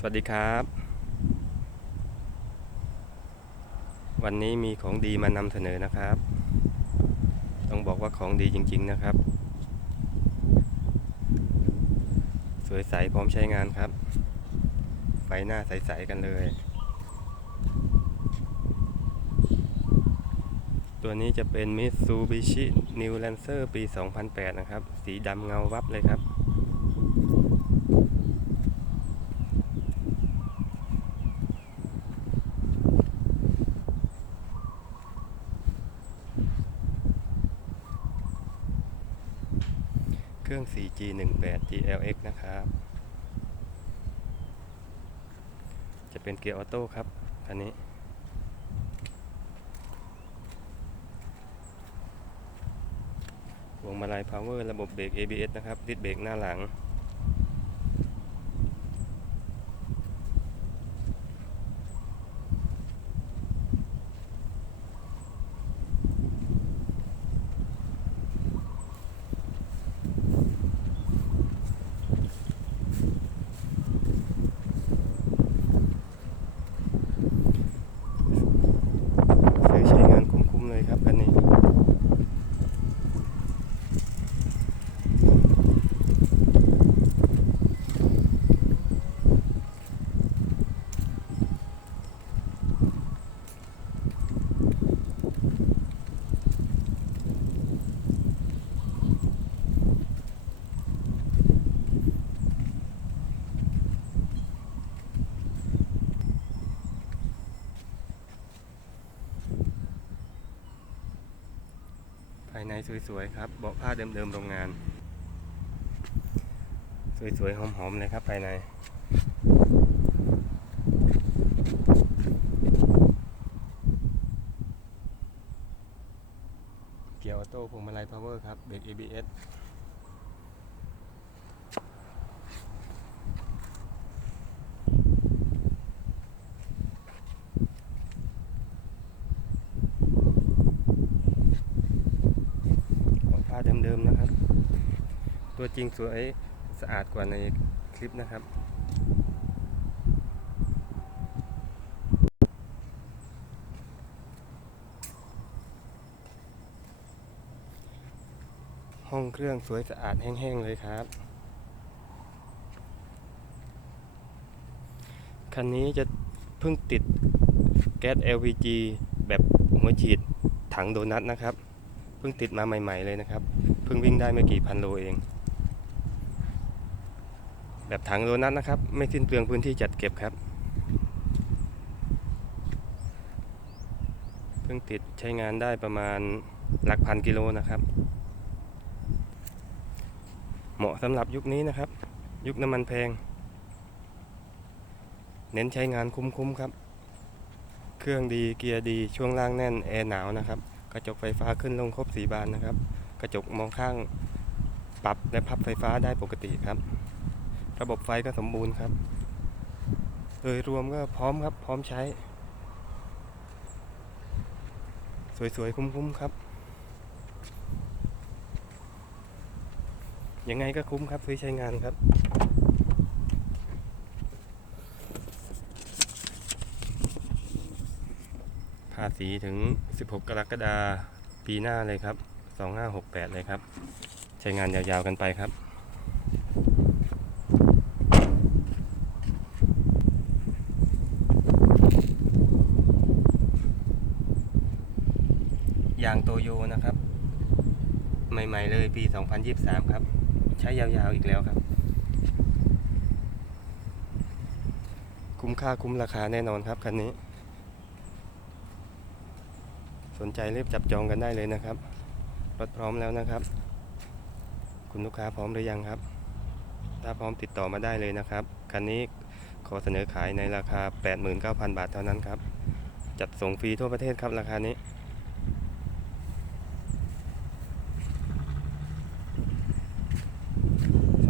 สวัสดีครับ วันนี้มีของดีมานำเสนอนะครับ ต้องบอกว่าของดีจริง ๆนะครับ สวยใสพร้อมใช้งานครับ ไฟหน้าใส ๆ กันเลย ตัวนี้จะเป็น Mitsubishi New Lancer ปี 2008 นะครับ สีดำเงาวับเลยครับ เครื่อง 4G 18 GLX นะครับ จะเป็นเกียร์ออโต้ครับอันนี้ วงมาลัยพาวเวอร์ระบบเบรก ABS นะครับ ดิสเบรกหน้าหลัง ซื้อใช้งานคุ้มๆเลยครับคันนี้ ภายในสวยๆครับ เบาะผ้าเดิมๆโรงงาน สวยๆหอมๆเลยครับภายในเกียร์ออโต้พวงมาลัยพาวเวอร์ครับเบรก ABS เบาะผ้าเดิมๆ นะครับ ตัวจริงสวยสะอาดกว่าในคลิปนะครับ ห้องเครื่องสวยสะอาดแห้งๆเลยครับ คันนี้จะเพิ่งติดแก๊ส LPG แบบหัวฉีดถังโดนัทนะครับ เพิ่งติดมาใหม่ ๆ เลยนะครับ เพิ่งวิ่งได้ไม่กี่พันโลเอง แบบถังโดนัทนะครับ ไม่สิ้นเปลืองพื้นที่จัดเก็บครับ เพิ่งติดใช้งานได้ประมาณหลักพันกิโลนะครับ เหมาะสำหรับยุคนี้นะครับ ยุคน้ำมันแพง เน้นใช้งานคุ้มๆครับ เครื่องดีเกียร์ดีช่วงล่างแน่นแอร์หนาวนะครับ กระจกไฟฟ้าขึ้นลงครบสีบานนะครับ กระจกมองข้างปรับและพับไฟฟ้าได้ปกติครับ ระบบไฟก็สมบูรณ์ครับ โดยรวมก็พร้อมครับ พร้อมใช้ สวยๆ คุ้มๆ ครับ ยังไงก็คุ้มครับซื้อใช้งานครับภาษีถึง 16 กรกฎาปีหน้าเลยครับ 2568 เลยครับ ใช้งานยาวๆกันไปครับ ยางโตโยนะครับ ใหม่ๆเลยปี 2023 ครับ ใช้ยาวๆอีกแล้วครับ คุ้มค่าคุ้มราคาแน่นอนครับคันนี้ สนใจรีบจับจองกันได้เลยนะครับ รถพร้อมแล้วนะครับ คุณลูกค้าพร้อมหรือยังครับ ถ้าพร้อมติดต่อมาได้เลยนะครับ คันนี้ขอเสนอขายในราคา 89,000 บาทเท่านั้นครับ จัดส่งฟรีทั่วประเทศครับราคานี้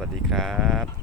วัสดีครับ